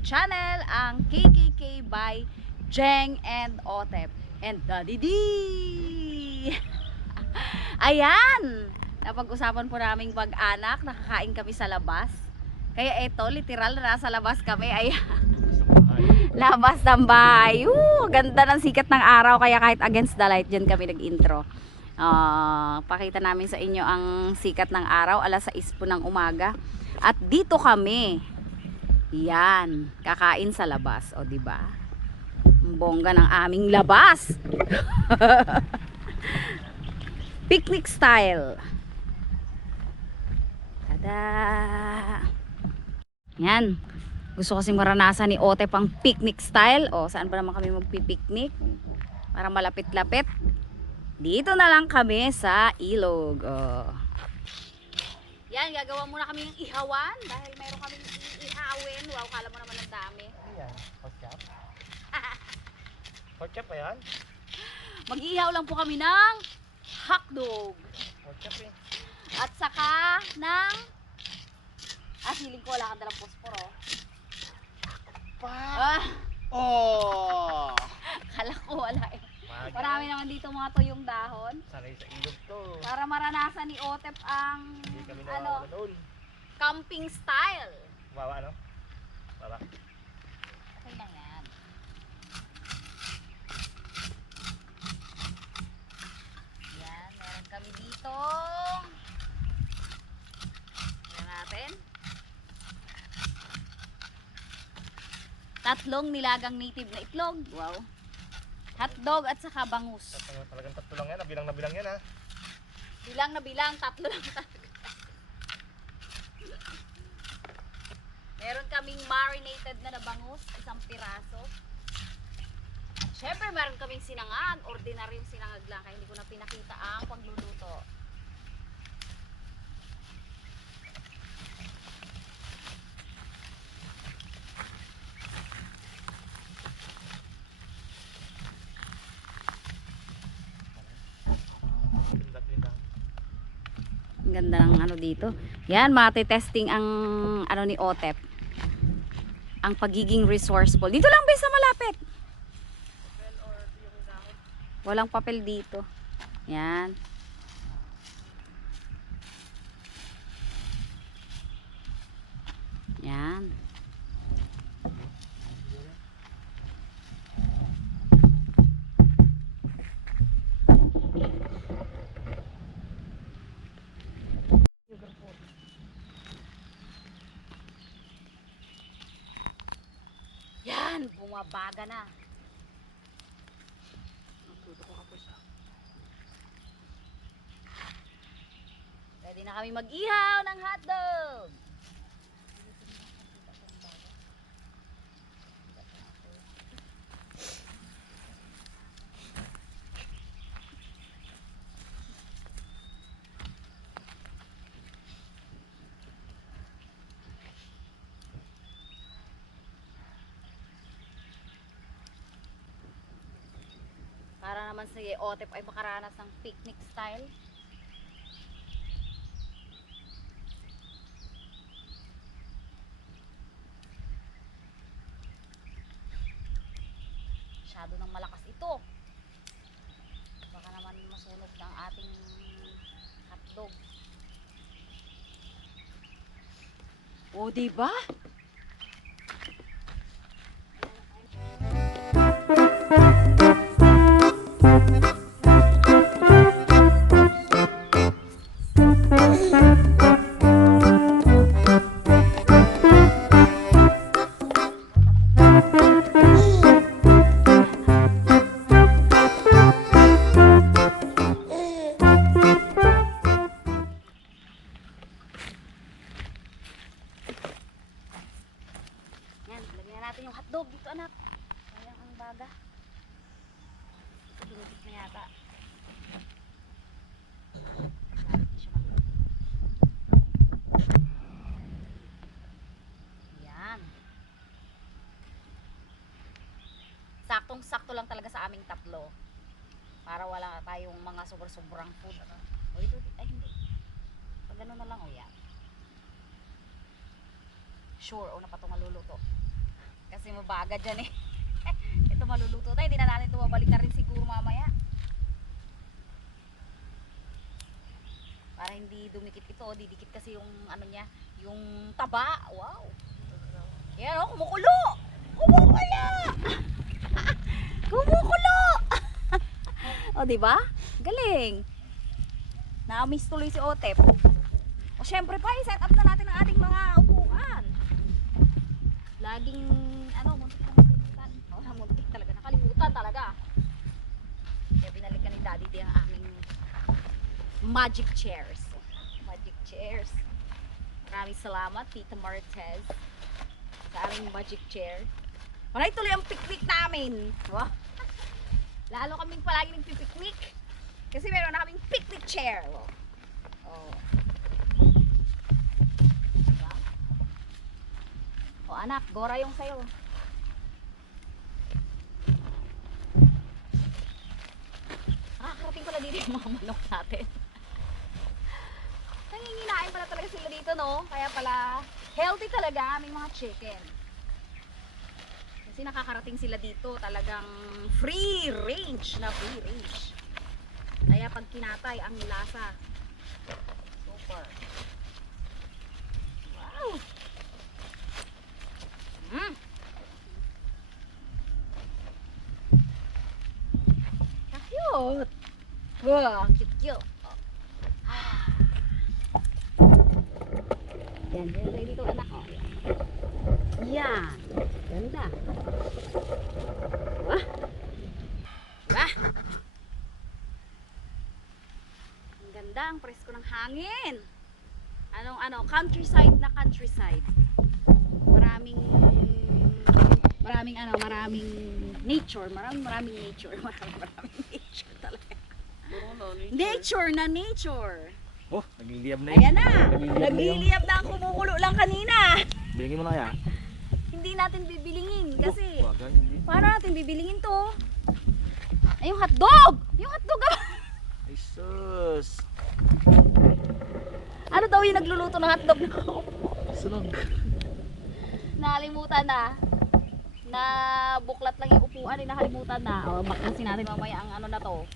Aming channel, ang KKK by Jeng and Otep and Daddy D! Ayan! Napag-usapan po naming mag-anak, nakakain kami sa labas. Kaya eto, literal na nasa labas kami. Ayan, labas ng bahay. Woo, ganda ng sikat ng araw, kaya kahit against the light, dyan kami nag-intro. Ah, pakita namin sa inyo ang sikat ng araw, alas 6 po ng umaga. At dito kami. Yan, kakain sa labas, o di ba? Bongga ng aming labas. Picnic style. Tada! Yan. Gusto kasi maranasan ni Ote pang picnic style. O, saan ba naman kami magpipiknik? Para malapit-lapit. Dito na lang kami sa ilog. Oh. Yan, gagawa muna kami ng ihawan dahil meron ihawin. Wow, kala mo naman ang dami. Yan, pork chop. Ba yan? Mag-iihaw lang po kami ng hotdog. Pork chop eh. At saka ng... Ah, feeling ko wala kang dalang posporo. Pa! Ah, Oh! kala ko wala eh. Maga. Marami naman dito mga tuyong dahon. Sanay sa ilog to. Para maranasan ni Otep ang Hindi kami ano, camping style. Wawa ano? Wawa. Okay lang yan. Yan, meron kami dito. Tingnan natin. Tatlong nilagang native na itlog. Wow. Hotdog at saka bangus. Talagang, tatlo lang yan. Bilang na bilang yan ha. Bilang na bilang, tatlo lang. Meron kaming marinated na na bangus, isang piraso. At syempre, meron kaming sinangag. Ordinaryong sinangag lang, kaya hindi ko na pinakita ang pagluluto. Ang ganda ng ano dito. Yan, mati-testing ang ano ni Otep. Ang pagiging resourceful. Dito lang bes sa malapit. Walang papel dito. Yan. Yan. Yan, bumabaga na. Pwede na kami mag-ihaw ng hotdog. Para naman si Otep ay makaranas ng picnic style. Masyado ng malakas ito. Baka naman masunog ng ating hotdog. O, diba? Yan, Saktong-sakto lang talaga sa aming tatlo. Para wala tayong mga sobrang-sobrang food. O, ito, ay hindi. Pag gano'n na lang, o yan. Sure, una pa itong maluluto. Kasi mabaga dyan eh. ito maluluto tayo, hindi na natin ito babalik na rin siguro mamaya. Para hindi dumikit ito, didikit kasi yung ano niya, yung taba. Wow! Yan o, kumukulo! Kumukulo! Kumukulo! o, di ba? Galing. Na-miss tuloy si Otep. O, syempre pa, i-set up na natin ang ating mga upuan. Laging, ano, muntik na makalimutan. O, oh, muntik talaga. Nakalimutan talaga. Kaya binalikan ni Daddy din ang aming magic chairs. Magic chairs. Maraming salamat, Tita Martez, sa aming magic chair. Wala tuloy ang picnic namin. Wow. Lalo kaming palagi nagpipiknik. Kasi meron na kaming picnic chair. Oh. Oh. Diba? O anak, gora yung sayo. Nakakarating pala dito yung mga manok natin. Nanginginain pala talaga sila dito, no? Kaya pala, healthy talaga aming mga chicken. Kasi nakakarating sila dito, talagang free range na free range. Kaya pag kinatay, ang lasa. Super. Wow! Mm. Cute! Wow, cute cute. Ah. Yan, yan dito anak. Yan. Ganda. Wah. Wah. Ang ganda, ang presko ng hangin. Anong ano, countryside na countryside. Maraming maraming ano, maraming nature, maraming maraming nature, maraming maraming nature talaga. Nature na nature. Oh, nagliliyab na Ayan na. Nagliliyab na yun. Ang kumukulo lang kanina. Bilingin mo na kaya? Natin bibilingin kasi Oh, bagay, hindi. paano natin bibilingin to? Ay, yung hotdog! Yung hotdog! ah! Ay, sus. ano daw yung nagluluto ng hotdog? Sunog. Nakalimutan na. Na buklat lang yung upuan, eh, nakalimutan na. O, bakasin natin mamaya ang ano na to.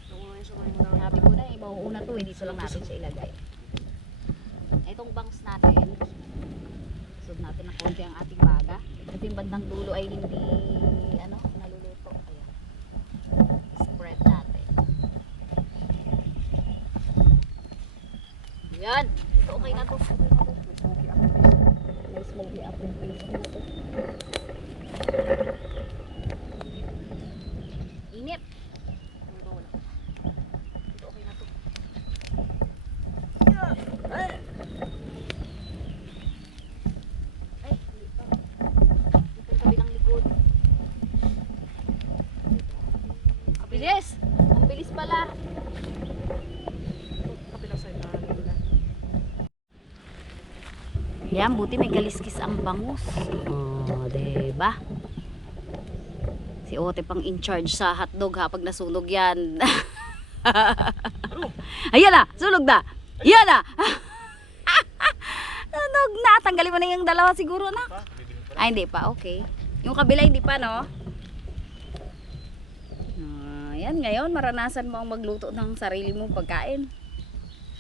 Sabi ko na, eh, mauuna to, eh, dito lang natin siya ilagay. Itong bangs natin, sub natin ng konti ang ating baga. Yung bandang dulo ay hindi, ano, naluluto. Ayan. Spread natin. Yan. Ito okay na to. Okay na to. May smoky yung face. Okay na to. Init. Ang dulo. Ito okay na to. Ay, hindi pa. Ito yung kabilang likod. Ang bilis! Ang bilis pala. Kapilang side na nila. Yan, buti may kaliskis ang bangus. Oh, diba? Si Ote pang in charge sa hotdog ha, pag nasunog yan. Ayan na, sunog na. Yan na. Sunog na. Tanggalin mo na yung dalawa siguro na. Ay, hindi pa. Okay. Yung kabila hindi pa, no? Ah, yan, ngayon maranasan mo ang magluto ng sarili mong pagkain.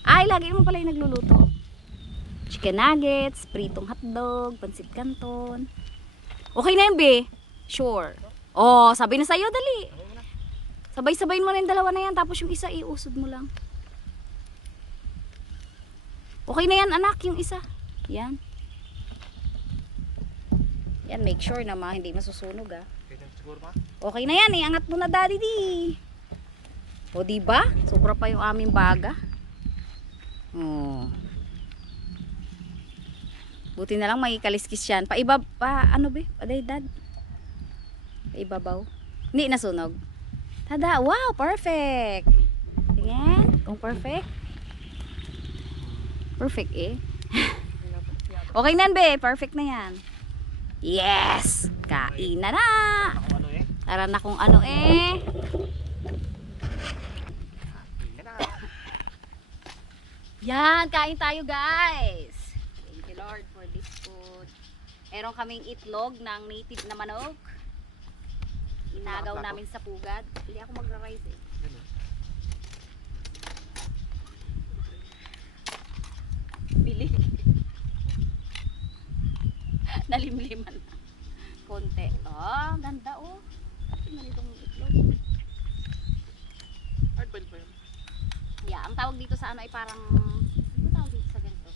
Ay, lagi mo pala yung nagluluto. Chicken nuggets, pritong hotdog, pansit canton. Okay na yun, be. Sure. Oh, sabi na sa'yo, dali. Sabay-sabayin mo na yung dalawa na yan, tapos yung isa iusod mo lang. Okay na yan, anak, yung isa. Yan. Yan, make sure na ma, hindi masusunog ah. Okay na yan, iangat mo na daddy di. O di ba? Sobra pa yung aming baga. Oh. Buti na lang may kaliskis yan. Paiba pa ano be? Aday dad. Paibabaw. Hindi nasunog. Tada, wow, perfect. Tingnan, kung perfect. Perfect eh. okay na be. Perfect na yan. Yes! Kain na na! Tara na kung ano eh. Yan, kain tayo guys. Meron kaming itlog ng native na manok. Inagaw namin sa pugad. Hindi ako magra-rice eh. Bilig. Nalimliman na. Konti. Ah, ganda oh. Tingnan itong itlog. Hard boiled ba yun? Yeah, ang tawag dito sa ano ay parang ano tawag dito sa ganito?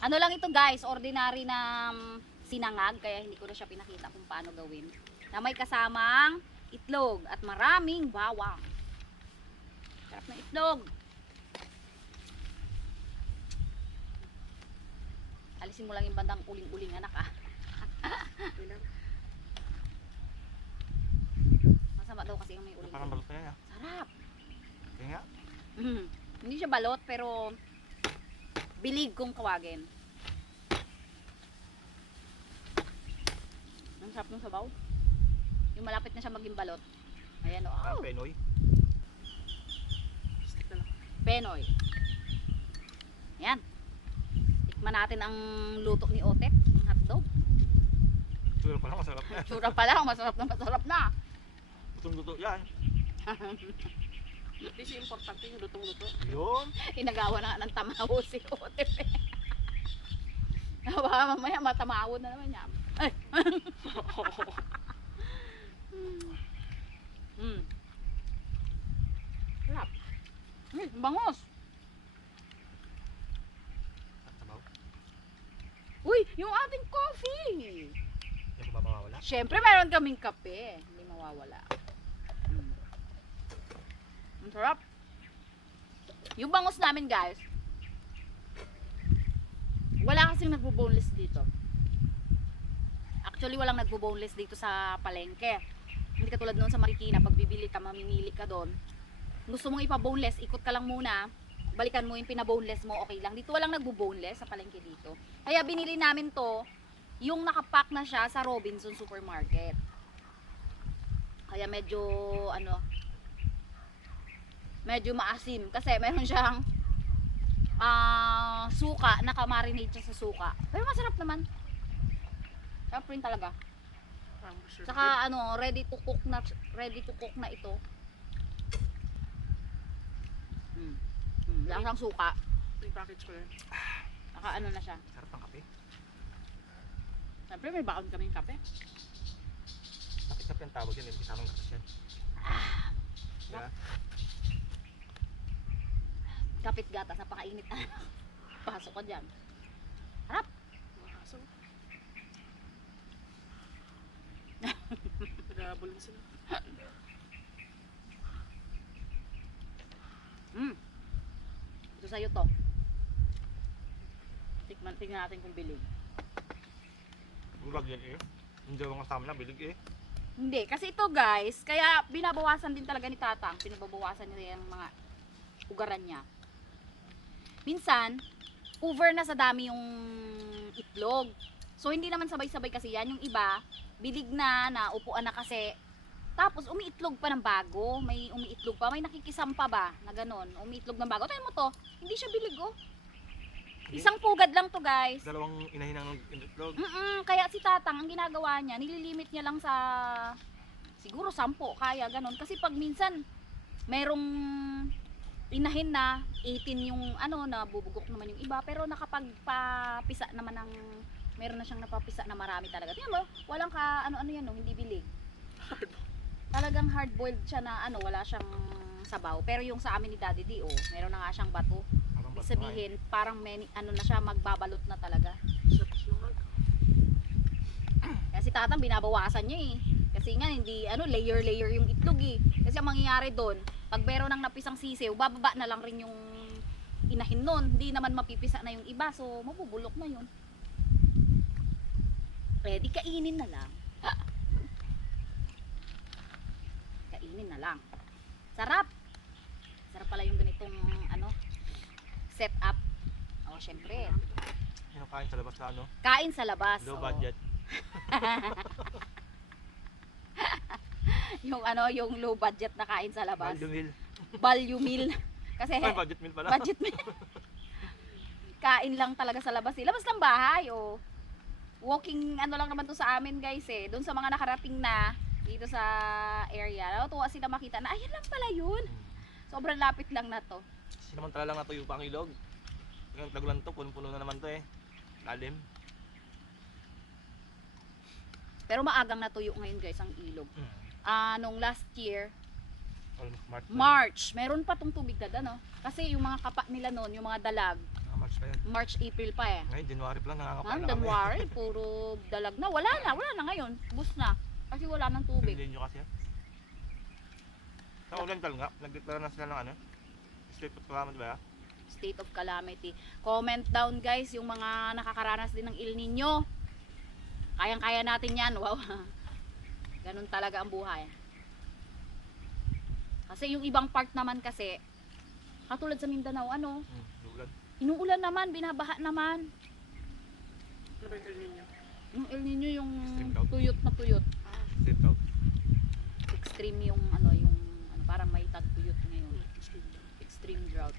Ano lang ito guys, ordinary na um, sinangag kaya hindi ko na siya pinakita kung paano gawin. Na may kasamang itlog at maraming bawang. Sarap ng itlog. Alisin mo lang yung bandang uling-uling anak ah. Masama daw kasi yung may uling. Parang balot kaya. Sarap. Kaya nga. Mhm. Hindi siya balot pero bilig kung kawagin. Ang sarap ng sabaw. Yung malapit na siya maging balot. Ayan o. Oh, Penoy. Na lang. Penoy. Ayan. Tikman natin ang luto ni Otet. Ang hotdog. Siguro pa lang masarap na. Tsura pa lang. Masarap na masarap na. Lutong-luto yan. Siya importante yung lutong-luto. Yun. Inagawa na nga ng tamaho si Otet. Baka mamaya matamawod na naman niya. Ay! Mm. Sarap. Mm, bangos. Uy, yung ating coffee. Hindi ko ba mawawala? Siyempre, meron kaming kape. Hindi mawawala. Ang sarap. Yung bangos namin, guys, wala kasing nagbo-boneless dito. Actually, walang nagbo-boneless dito sa palengke. Hindi katulad noon sa Marikina, pag bibili ka, mamimili ka doon. Gusto mong ipa-boneless, ikot ka lang muna. Balikan mo yung pina-boneless mo, okay lang. Dito walang nagbo-boneless sa palengke dito. Kaya binili namin to, yung nakapack na siya sa Robinson Supermarket. Kaya medyo, ano, medyo maasim. Kasi meron siyang ah suka, nakamarinate siya sa suka. Pero masarap naman. Sarap rin talaga. Saka ano, ready to cook na ready to cook na ito. Mm. Mm, lasang suka. Yung package ko yun. Naka ano na siya. Sarap ng kape. Siyempre may baon kape. Bakit kape ang tawag yan? Hindi kasamang gatas yan. Yeah. Kapit gatas, napakainit. Pasok ka dyan. Mga aso. Nagabol na sila. Mm. Ito sa'yo to. Tikman, tingnan natin kung bilig. Bulag yan eh. Hindi ako kasama na, bilig eh. Hindi, kasi ito guys, kaya binabawasan din talaga ni Tatang. Pinababawasan niya yung mga ugaran niya. Minsan, over na sa dami yung itlog. So, hindi naman sabay-sabay kasi yan. Yung iba, bilig na, na upuan na kasi. Tapos, umiitlog pa ng bago. May umiitlog pa. May nakikisampa ba na ganun. Umiitlog ng bago. Tayo mo to, hindi siya bilig oh. Isang pugad lang to guys. Dalawang inahinang ng itlog. Mm kaya si Tatang, ang ginagawa niya, nililimit niya lang sa siguro sampo, kaya ganun. Kasi pag minsan, merong inahin na 18 yung ano, na bubugok naman yung iba, pero nakapagpapisa naman ng, meron na siyang napapisa na marami talaga. Tingnan mo, walang ka, ano-ano yan, no, hindi bilig. Talagang hard boiled siya na ano, wala siyang sabaw. Pero yung sa amin ni Daddy D, oh, meron na nga siyang bato. Ibig sabihin, parang many, ano na siya, magbabalot na talaga. Kasi tatang binabawasan niya eh. Kasi nga hindi ano layer layer yung itlog eh. Kasi ang mangyayari doon, pag meron ng napisang sisiw, bababa na lang rin yung inahin nun. Hindi naman mapipisa na yung iba. So mabubulok na yun. Pwede kainin na lang. Kainin na lang. Sarap. Sarap pala yung ganitong ano setup. Oh, syempre. Kain sa labas na ano? Kain sa labas. Low oh. budget. yung ano, yung low budget na kain sa labas. Value meal. Value meal. Kasi Ay, budget meal pala. budget meal. kain lang talaga sa labas. eh. Labas ng bahay, oh. walking ano lang naman to sa amin guys eh. Doon sa mga nakarating na dito sa area. Natuwa sila makita na ayan lang pala yun. Sobrang lapit lang na to. Sinamantala lang ang ilog. Yung tagulan to, puno-puno na naman to eh. Lalim. Pero maagang natuyo ngayon guys ang ilog. Mm. Ah, nung last year, March. March, meron pa tong tubig dada no? Kasi yung mga kapa nila noon, yung mga dalag, Ah, March pa yan. March, April pa eh. Ngayon, January pa lang nakakapa Ah, na. January, puro dalag na. Wala na, wala na ngayon. Bus na. Kasi wala nang tubig. Hindi nyo kasi yan. Sa Oriental nga, nagdeklara na sila ng ano? State of Calamity ba? State of calamity. Comment down guys yung mga nakakaranas din ng El Nino. Kayang-kaya natin yan. Wow. Ganun talaga ang buhay. Kasi yung ibang part naman kasi, katulad sa Mindanao, ano, Hmm, lulan. inuulan naman, binabaha naman. Ano ba yung El Nino? Yung El Nino yung Extreme drought. tuyot na tuyot. Ah, out. Extreme yung ano, yung ano, parang may tagtuyot ngayon. extreme drought.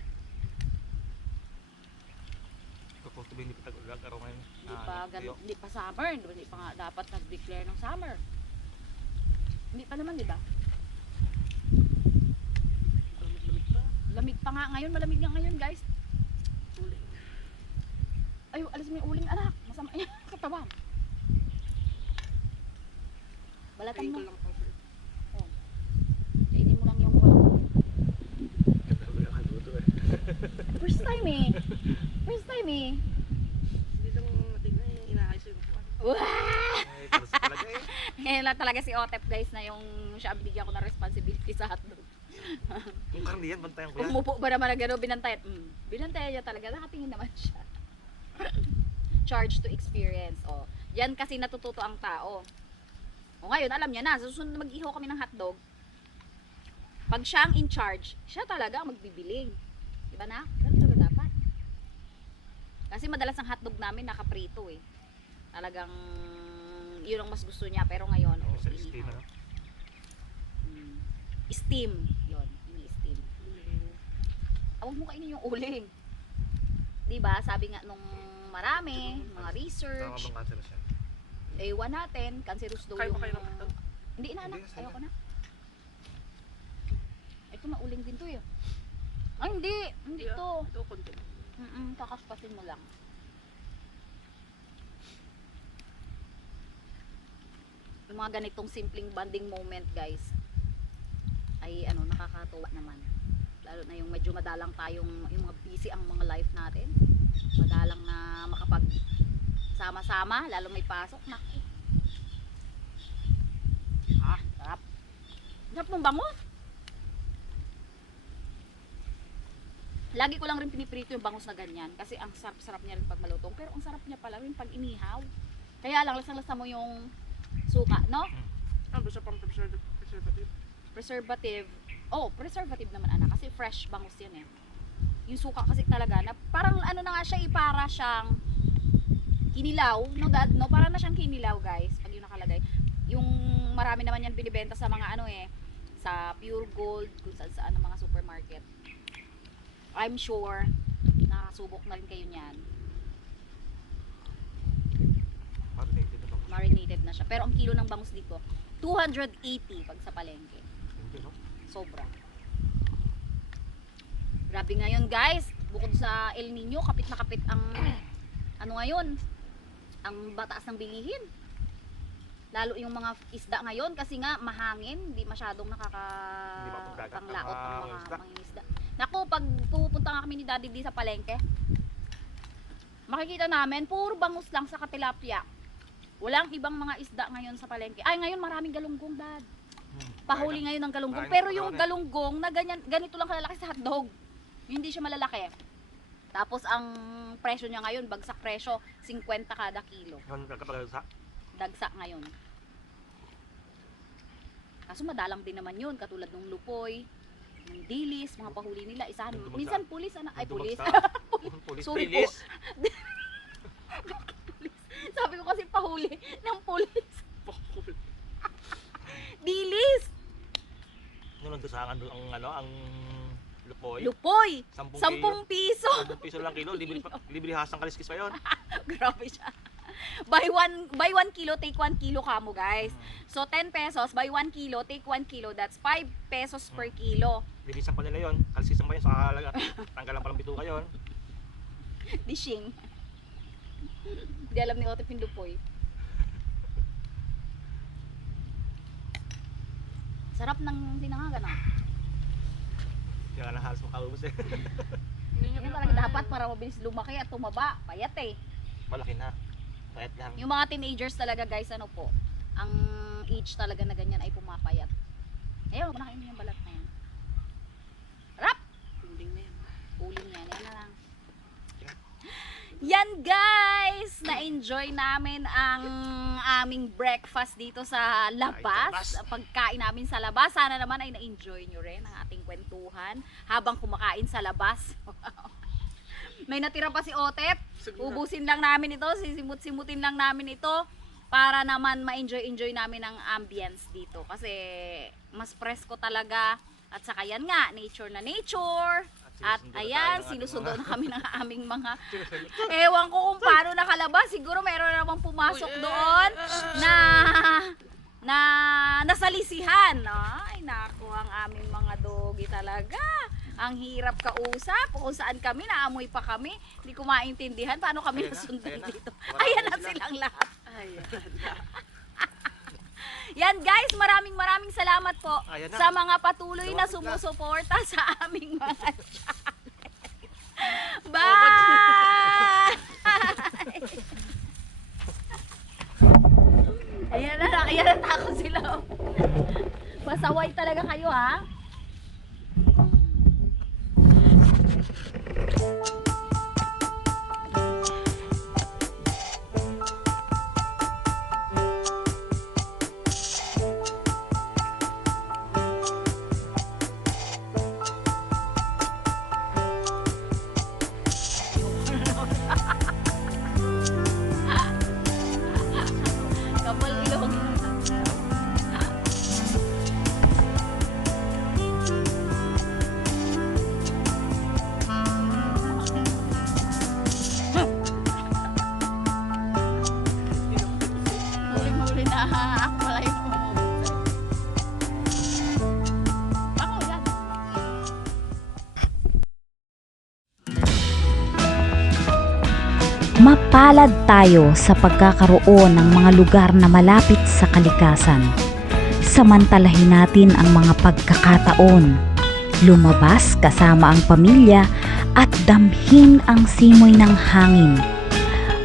To be hindi pa tag-ulag araw ngayon. Hindi Ah, pa, ano, gan- tuyo. hindi pa summer. Hindi pa nga dapat nag-declare ng summer. Hindi pa naman, di ba? Lamig-lamig pa. Lamig pa nga ngayon. Malamig nga ngayon, guys. Uling. Ay, alis mo yung uling, anak. Masama yan. Katawan. Balatan mo. Lang sir. Kainin mo lang yung kaluto eh. First time eh. First time eh. Hindi lang matignan yung inaayos yung buwan. Wow! Ngayon lang talaga si Otep guys na yung siya ang binigyan ko ng responsibility sa hotdog. Kung karni yan, bantayan ko yan. Umupo ba naman na gano'n, binantayan. Mm, binantayan niya talaga, nakatingin naman siya. Charge to experience. O, yan kasi natututo ang tao. O ngayon, alam niya na, sa susunod na mag-ihaw kami ng hotdog, pag siya ang in charge, siya talaga ang magbibiling. Diba na? Ganun talaga dapat. Kasi madalas ang hotdog namin nakaprito eh. Talagang yun ang mas gusto niya pero ngayon oh, Sa steam ano. Mm. Steam. Yun, ini-steam. Huwag mo kainin yung uling. 'Di ba? Sabi nga nung marami, mga Tama research, bang cancerous yan? ewan natin, cancerous daw Kaya yung... ba kayo ng hotdog? Hindi na anak, Hindi, ayoko na. Ito na uling din to eh. Ay hindi, hindi Yeah, to. Ito, konti. Mm kakaspasin mo lang. Yung mga ganitong simpleng bonding moment guys ay ano nakakatuwa naman. Lalo na yung medyo madalang tayong yung mga busy ang mga life natin. Madalang na makapag sama-sama lalo may pasok na. Ah, sarap. Sarap ng bangus. Lagi ko lang rin piniprito yung bangus na ganyan kasi ang sarap-sarap niya rin pag malutong. Pero ang sarap niya pala rin pag inihaw. Kaya lang lasang-lasa mo yung suka, no? Ah, basta pang preservative. preservative. Oh, preservative naman anak kasi fresh bangus yan eh. Yung suka kasi talaga na parang ano na nga siya, eh, para siyang kinilaw, no dad, no? Para na siyang kinilaw guys, pag yung nakalagay. Yung marami naman yan binibenta sa mga ano eh, sa Pure Gold, kung saan saan ang mga supermarket. I'm sure nakasubok na rin kayo niyan. Marinated na siya. Pero ang kilo ng bangus dito, 280 pag sa palengke. Sobra. Grabe ngayon guys, bukod sa El Nino, kapit na kapit ang ano ngayon, ang bataas ng bilihin. Lalo yung mga isda ngayon kasi nga mahangin, hindi masyadong nakakapanglaot ang mga mga, isda. isda. Naku, pag pupunta nga kami ni Daddy di sa palengke, makikita namin, puro bangus lang sa tilapia. Walang ibang mga isda ngayon sa palengke. Ay, ngayon maraming galunggong, Dad. Hmm. Pahuli ngayon ng galunggong. Pero yung galunggong na ganyan, ganito lang kalalaki sa hotdog. Hindi siya malalaki. Tapos ang presyo niya ngayon, bagsak presyo, 50 kada kilo. Yan kapag sa Dagsa ngayon. Kaso madalang din naman yun, katulad ng lupoy, ng dilis, mga pahuli nila, isahan. Minsan pulis, ano? Ay, pulis. Pulis. Sorry po. Sabi ko kasi pahuli ng pulis. Pakul. Dilis! Nung nagdasangan doon ang ano, ang lupoy. Lupoy! 10 10 piso! 10 piso lang kilo, libre, pa- libre hasang kaliskis pa yun. Grabe siya. buy one buy 1 kilo take 1 kilo kamo guys. So 10 pesos buy 1 kilo take 1 kilo that's 5 pesos per kilo. Linisan pa nila yun. Kalsisan pa yun sa halaga. Tanggalan pa ng bituka yun. Dishing. Hindi alam ni Ote Pindupoy. Sarap ng sinangagan ah. Kaya nga na halos makaubos eh. Hindi Yan talaga dapat para mabilis lumaki at tumaba. Payat eh. Malaki na. Kahit lang. Yung mga teenagers talaga guys, ano po, ang age talaga na ganyan ay pumapayat. Ayun, nakainin yung balat na yan. Rap! Tuling na yan. Uling yan, yan na lang. Yan guys! Na-enjoy namin ang aming breakfast dito sa labas. Pagkain namin sa labas. Sana naman ay na-enjoy nyo rin ang ating kwentuhan habang kumakain sa labas. May natira pa si Otep. Ubusin lang namin ito, sisimut-simutin lang namin ito para naman ma-enjoy-enjoy namin ang ambience dito. Kasi mas presko talaga. At saka yan nga, nature na nature. At ayan, sinusundo na kami ng aming mga Ewan ko kung paano nakalabas. Siguro meron namang pumasok doon na na nasalisihan. Ay, naku, ang aming mga dogi talaga. Ang hirap kausap. Kung saan kami, naamoy pa kami. Hindi ko maintindihan paano kami na, nasundan na. dito. Ayan na na sila. silang lahat. Ayan. Yan guys, maraming maraming salamat po Ayan na. sa mga patuloy na Lumapit na. sumusuporta sa aming mga channel. Bye! Ayan na, ayan na takot sila. oh. Pasaway talaga kayo ha. Mapalad tayo sa pagkakaroon ng mga lugar na malapit sa kalikasan. Samantalahin natin ang mga pagkakataon. Lumabas kasama ang pamilya at damhin ang simoy ng hangin.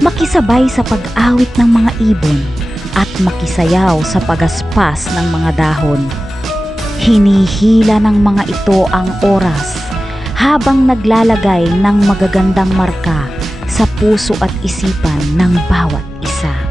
Makisabay sa pag-awit ng mga ibon at makisayaw sa pagaspas ng mga dahon. Hinihila ng mga ito ang oras habang naglalagay ng magagandang marka sa puso at isipan ng bawat isa.